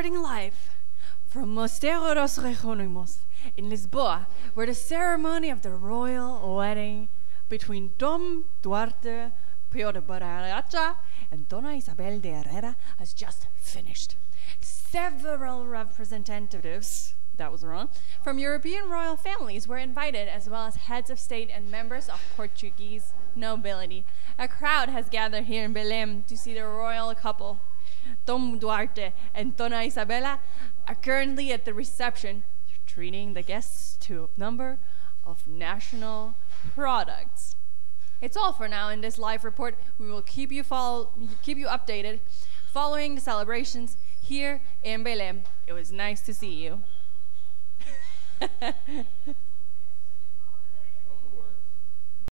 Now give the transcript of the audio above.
reporting live from Mosteiro dos Rejónimos in Lisboa, where the ceremony of the royal wedding between Dom Duarte Pio de Bararacha and Dona Isabel de Herrera has just finished. Several representatives, that was wrong, from European royal families were invited, as well as heads of state and members of Portuguese nobility. A crowd has gathered here in Belém to see the royal couple. Dom Duarte and Dona Isabela are currently at the reception, treating the guests to a number of national products. It's all for now in this live report. We will keep you updated following the celebrations here in Belém. It was nice to see you.